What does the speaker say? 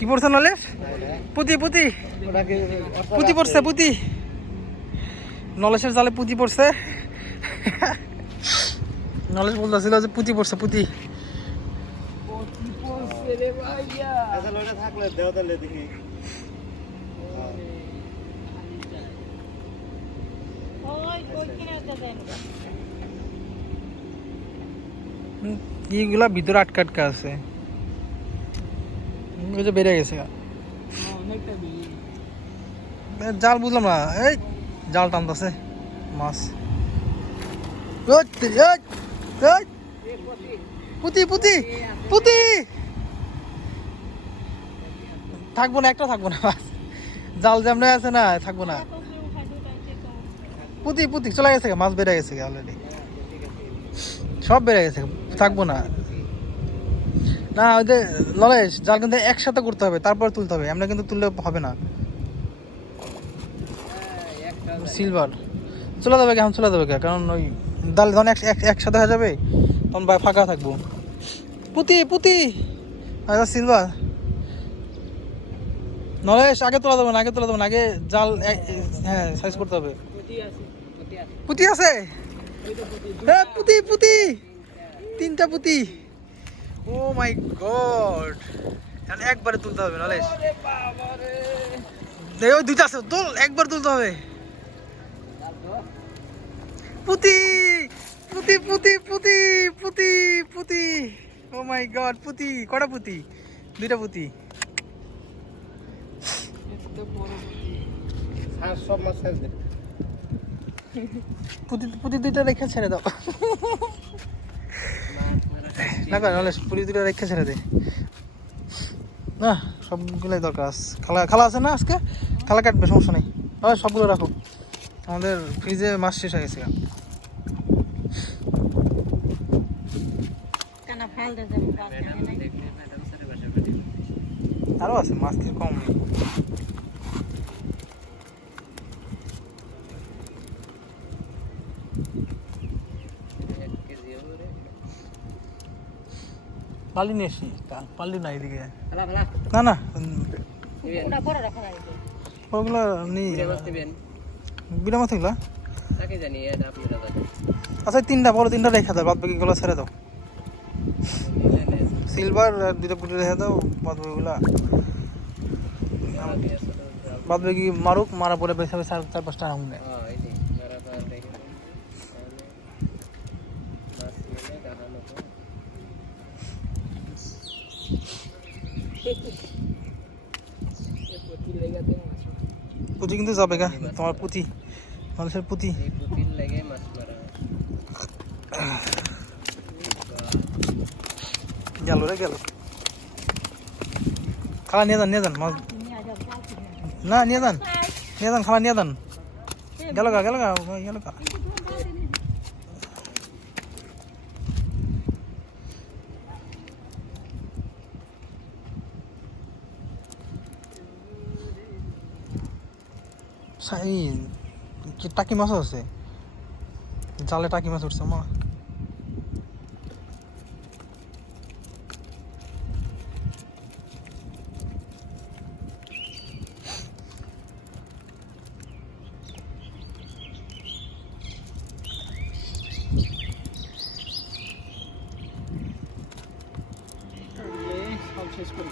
কি পড়ছে নলেশ? পুঁতি পুঁতি পুঁতি পড়ছে পুঁতি। নলেশের জালে পুঁতি পড়ছে। নলেশ বলতেছিল যে পুঁতি পড়ছে পুঁতি। এইগুলা ভিতরে আটকা আটকা আছে, বেড়ে গেছে। জাল বুঝলাম না, এই জাল টানতেছে মাছ। পুঁতি পুঁতি পুঁতি থাকবো না, একটা থাকবো না, জাল যেমন আছে না থাকবো না। পুঁতি পুঁতি চলে গেছে, মাছ বেড়ে গেছে অলরেডি, সব বেড়ে গেছে, থাকবো না। না ওই যে নলেশ, জাল কিন্তু একসাথে করতে হবে, তারপর তুলতে হবে, আমরা কিন্তু তুললে হবে না। সিলভার চলে যাবে, এখন চলে যাবে, কারণ ওই জাল যখন একসাথে হয়ে যাবে তখন ফাঁকা থাকবো। পুঁতি পুঁতি সিলভার। নলেশ আগে তোলা যাবে না, আগে তোলা যাবে না, আগে জাল হ্যাঁ সাইজ করতে হবে। পুঁতি আছে, হ্যাঁ পুঁতি পুঁতি, 3টা পুঁতি। ও মাই গড, এখন একবারে তুলতে হবে নলেশ। ওই 2টা আছে, তোল, একবার তুলতে হবে। পুঁতি পুঁতি পুঁতি পুঁতি পুঁতি পুঁতি, ও মাই গড, পুঁতি। কটা পুঁতি? 2টা পুঁতি। পুঁতি পুঁতি 2টা রেখে ছেড়ে দাও না, নলেশ পুঁতি 2টা রেখে ছেড়ে দে না, সবগুলোই দরকার। খালা খালা আছে না আজকে, খালা কাটবে, সমস্যা নেই। সবগুলো রাখো, আমাদের ফ্রিজে মাছ শেষ হয়ে গেছে। আরো আছে মাছ, কি কম? পালি নিয়ে এসি, পালি না এদিকে, না না ওগুলো বিনা মাছ এগুলা। আচ্ছা 3টা বড়, 3টা রেখে দাও, বাদ বাকিগুলো ছেড়ে দাও। সিলভার আর 2টা পুঁটি রেখে দাও, বাদ বাকিগুলা বাদ বাকি মারুক, মারা পরে বেছে বেছে 4-5টা আঙুলে। পুঁতি কিন্তু যাবে গা, তোমার পুঁতি, মানুষের পুঁতি। গেল রে গেল, খালা নিয়ে যান, নিয়ে যান মাছ, না নিয়ে যান, নিয়ে যান, খালা নিয়ে যান। গেল গা, গেল গা, গেল গা। টাকি মাছ আছে জালে, টাকি মাছ উঠছে মা। সব শেষ করে